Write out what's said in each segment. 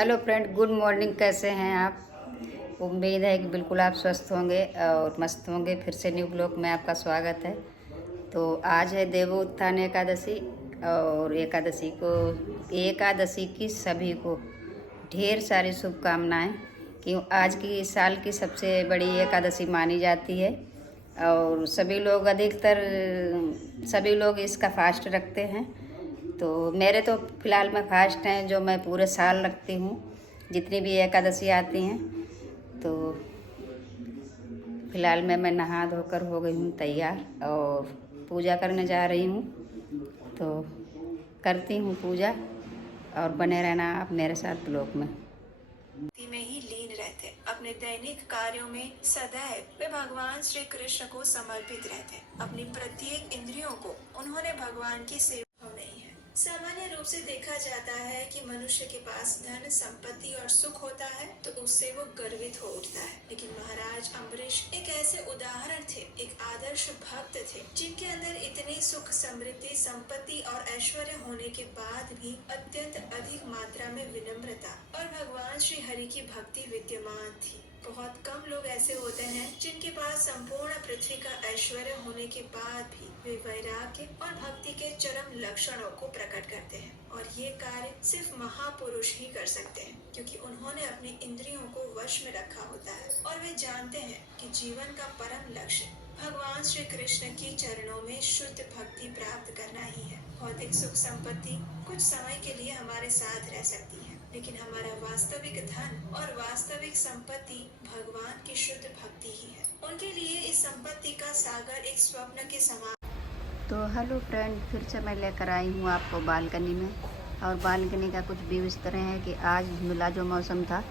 Hello friend, good morning. कैसे हैं आप? उम्मीद है कि बिल्कुल आप स्वस्थ होंगे और मस्त होंगे। फिर से न्यू ब्लॉग में आपका स्वागत है। तो आज है देवोत्थान एकादशी और एकादशी की सभी को ढेर सारी शुभकामनाएं। क्यों आज की साल की सबसे बड़ी एकादशी मानी जाती है और सभी लोग इसका फास्ट रखते हैं। तो मेरे तो फ़िलहाल में फास्ट हैं जो मैं पूरे साल रखती हूँ, जितनी भी एकादशी आती हैं। तो फ़िलहाल में मैं नहा धोकर हो गई हूँ तैयार और पूजा करने जा रही हूँ। तो करती हूँ पूजा और बने रहना आप मेरे साथ ब्लॉग में। में ही लीन रहते, अपने दैनिक कार्यों में सदैव वे भगवान श्री कृष्ण को समर्पित रहते। अपनी प्रत्येक इंद्रियों को उन्होंने भगवान की सेवा में नहीं है। सामान्य रूप से देखा जाता है कि मनुष्य के पास धन संपत्ति और सुख होता है तो उससे वो गर्वित हो उठता है, लेकिन महाराज अम्बरीश एक ऐसे उदाहरण थे, एक आदर्श भक्त थे, जिनके अंदर इतनी सुख समृद्धि संपत्ति और ऐश्वर्य होने के बाद भी अत्यंत अधिक मात्रा में विनम्रता और भगवान श्री हरि की भक्ति विद्यमान थी। बहुत कम लोग ऐसे होते हैं जिनके पास संपूर्ण पृथ्वी का ऐश्वर्य होने के बाद भी वे वैराग्य और भक्ति के चरम लक्षणों को प्रकट करते हैं, और ये कार्य सिर्फ महापुरुष ही कर सकते हैं, क्योंकि उन्होंने अपनी इंद्रियों को वश में रखा होता है और वे जानते हैं कि जीवन का परम लक्ष्य भगवान श्री कृष्ण की चरणों में शुद्ध भक्ति प्राप्त करना ही है। भौतिक सुख संपत्ति कुछ समय के लिए हमारे साथ रह सकती है, लेकिन हमारा वास्तविक धन और वास्तविक संपत्ति भगवान की शुद्ध भक्ति ही है। उनके लिए इस संपत्ति का सागर एक स्वप्न के समान। तो हेलो फ्रेंड, फिर से मैं लेकर आई हूँ आपको बालकनी में। और बालकनी का कुछ व्यू इस तरह है कि आज धुंधला जो मौसम था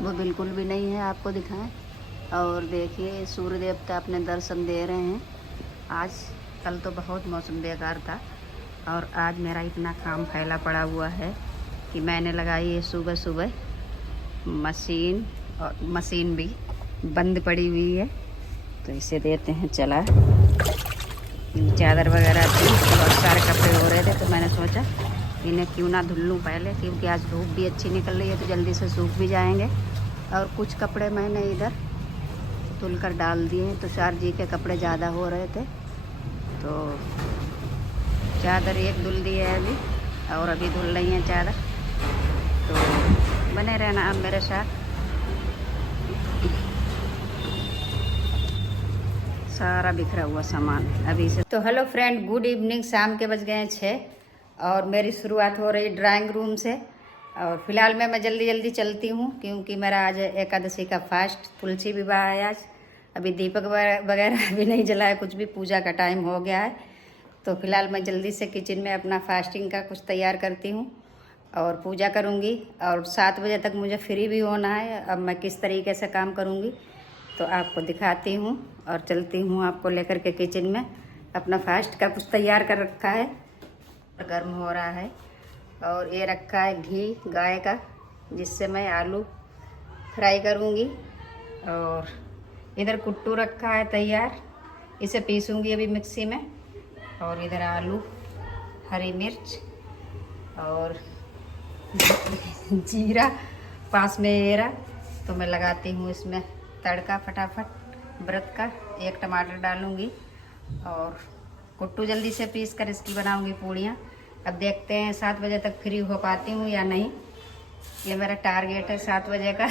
वो बिल्कुल भी नहीं है, आपको दिखाएं। और देखिए सूर्य देवता अपने दर्शन दे रहे हैं। आज कल तो बहुत मौसम बेकार था और आज मेरा इतना काम फैला पड़ा हुआ है कि मैंने लगाई है सुबह सुबह मशीन, और मशीन भी बंद पड़ी हुई है तो इसे देते हैं चला। चादर वगैरह थी, बहुत सारे कपड़े हो रहे थे तो मैंने सोचा इन्हें क्यों ना धुल लूँ पहले, क्योंकि आज धूप भी अच्छी निकल रही है तो जल्दी से सूख भी जाएंगे। और कुछ कपड़े मैंने इधर धुल कर डाल दिए हैं। तुषार जी के कपड़े ज़्यादा हो रहे थे तो चादर एक धुल दी है अभी, और अभी धुल रही है चादर। तो बने रहना आप मेरे साथ। सारा बिखरा हुआ सामान अभी से। तो हेलो फ्रेंड, गुड इवनिंग। शाम के बज गए हैं 6 और मेरी शुरुआत हो रही ड्राइंग रूम से। और फिलहाल मैं जल्दी जल्दी चलती हूँ क्योंकि मेरा आज एकादशी का फास्ट। तुलसी विवाह है आज। अभी दीपक वगैरह भी नहीं जलाया, कुछ भी, पूजा का टाइम हो गया है। तो फिलहाल मैं जल्दी से किचन में अपना फास्टिंग का कुछ तैयार करती हूँ और पूजा करूँगी। और 7 बजे तक मुझे फ्री भी होना है। अब मैं किस तरीके से काम करूँगी तो आपको दिखाती हूँ और चलती हूँ आपको लेकर के किचन में। अपना फास्ट का कुछ तैयार कर रखा है, गर्म हो रहा है। और ये रखा है घी गाय का, जिससे मैं आलू फ्राई करूँगी। और इधर कुट्टू रखा है तैयार, इसे पीसूँगी अभी मिक्सी में। और इधर आलू, हरी मिर्च और जीरा पास में एरा, तो मैं लगाती हूँ इसमें तड़का फटाफट व्रत का। 1 टमाटर डालूँगी और कुट्टू जल्दी से पीस कर इसकी बनाऊँगी पूड़ियाँ। अब देखते हैं 7 बजे तक फ्री हो पाती हूँ या नहीं। ये मेरा टारगेट है 7 बजे का।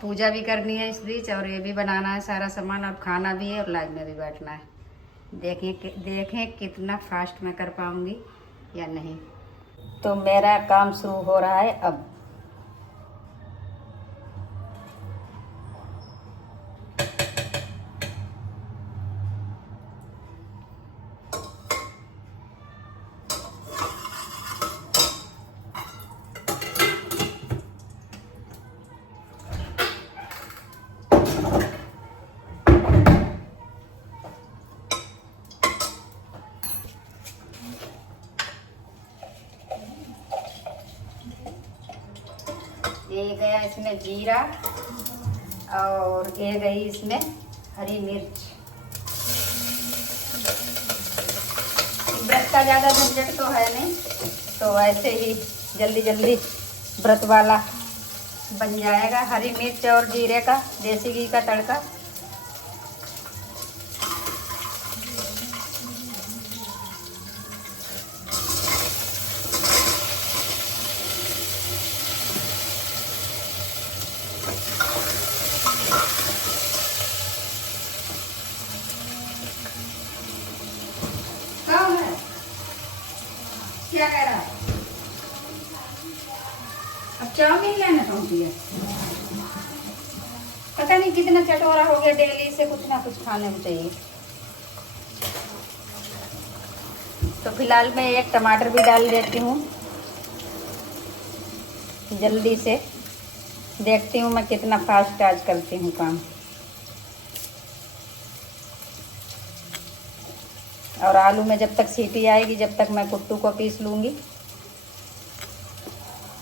पूजा भी करनी है इस बीच और ये भी बनाना है सारा सामान, और खाना भी है और लाइव में भी बैठना है। देखें कितना फास्ट मैं कर पाऊँगी या नहीं। तो मेरा काम शुरू हो रहा है अब। ये गया इसमें जीरा और ये गई इसमें हरी मिर्च। व्रत का ज़्यादा झंझट तो है नहीं, तो ऐसे ही जल्दी जल्दी व्रत वाला बन जाएगा। हरी मिर्च और जीरे का देसी घी का तड़का। कौन है? क्या कह रहा है? अब चाउमीन लेना पहुंची है। पता नहीं कितना चटोरा हो गया, डेली से कुछ ना कुछ खाने में चाहिए। तो फिलहाल मैं एक टमाटर भी डाल देती हूँ जल्दी से। देखती हूँ मैं कितना फास्ट आज करती हूँ काम। और आलू में जब तक सीटी आएगी, जब तक मैं कुट्टू को पीस लूँगी।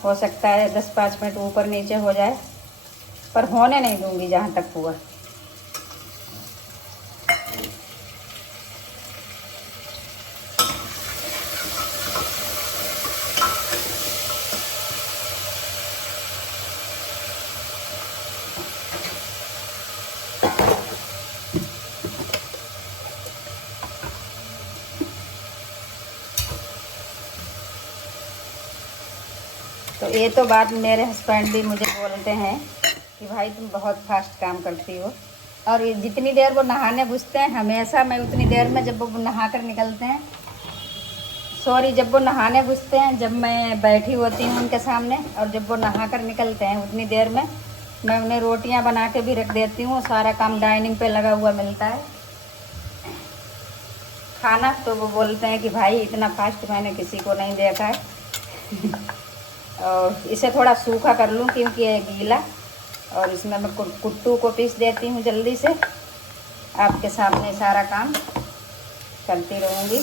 हो सकता है 10-5 मिनट ऊपर नीचे हो जाए, पर होने नहीं दूँगी जहाँ तक हुआ। तो ये तो बात मेरे हस्बैंड भी मुझे बोलते हैं कि भाई तुम बहुत फास्ट काम करती हो। और ये जितनी देर वो नहाने घुसते हैं, हमेशा मैं उतनी देर में, जब वो नहा कर निकलते हैं, जब वो नहाने घुसते हैं, जब मैं बैठी होती हूँ उनके सामने, और जब वो नहा कर निकलते हैं, उतनी देर में मैं उन्हें रोटियाँ बना के भी रख देती हूँ। सारा काम डाइनिंग पे लगा हुआ मिलता है खाना। तो वो बोलते हैं कि भाई इतना फास्ट मैंने किसी को नहीं देखा है। और इसे थोड़ा सूखा कर लूँ क्योंकि ये गीला। और इसमें मैं कुट्टू को पीस देती हूँ जल्दी से। आपके सामने सारा काम करती रहूँगी।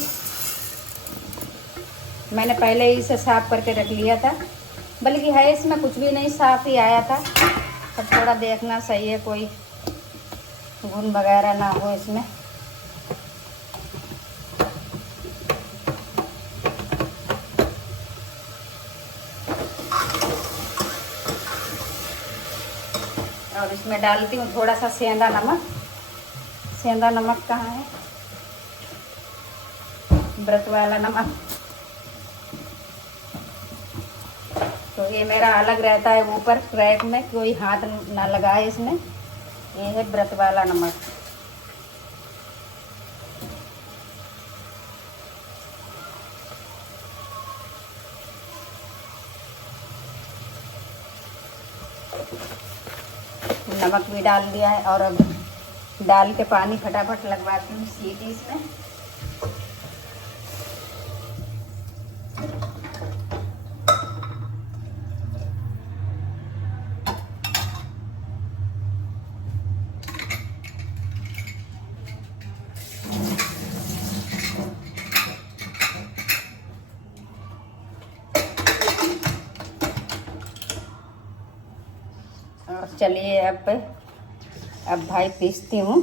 मैंने मैंने पहले ही इसे साफ़ करके रख लिया था, बल्कि है इसमें कुछ भी नहीं, साफ़ ही आया था। अब थोड़ा देखना सही है, कोई घुन वगैरह ना हो इसमें। और इसमें डालती हूँ थोड़ा सा सेंधा नमक। सेंधा नमक कहाँ है? व्रत वाला नमक। तो ये मेरा अलग रहता है ऊपर रैक में, कोई हाथ ना लगाए इसमें। ये है व्रत वाला नमक। नमक भी डाल दिया है और अब डाल के पानी फटाफट लगवाती हूँ सीटी इसमें। और चलिए अब भाई पीसती हूँ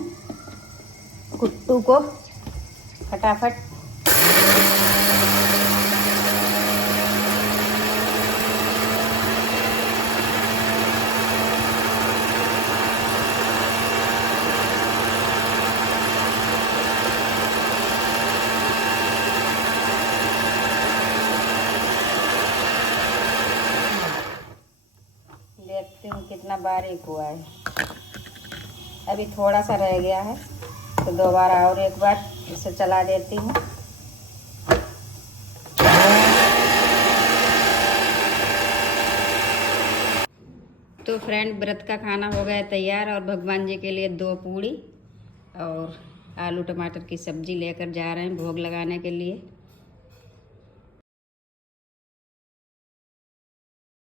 कुट्टू को फटाफट। देखती हूँ कितना बारीक हुआ है। अभी थोड़ा सा रह गया है, तो दोबारा और एक बार इसे चला देती हूँ। तो फ्रेंड, व्रत का खाना हो गया तैयार और भगवान जी के लिए 2 पूड़ी और आलू टमाटर की सब्जी लेकर जा रहे हैं भोग लगाने के लिए।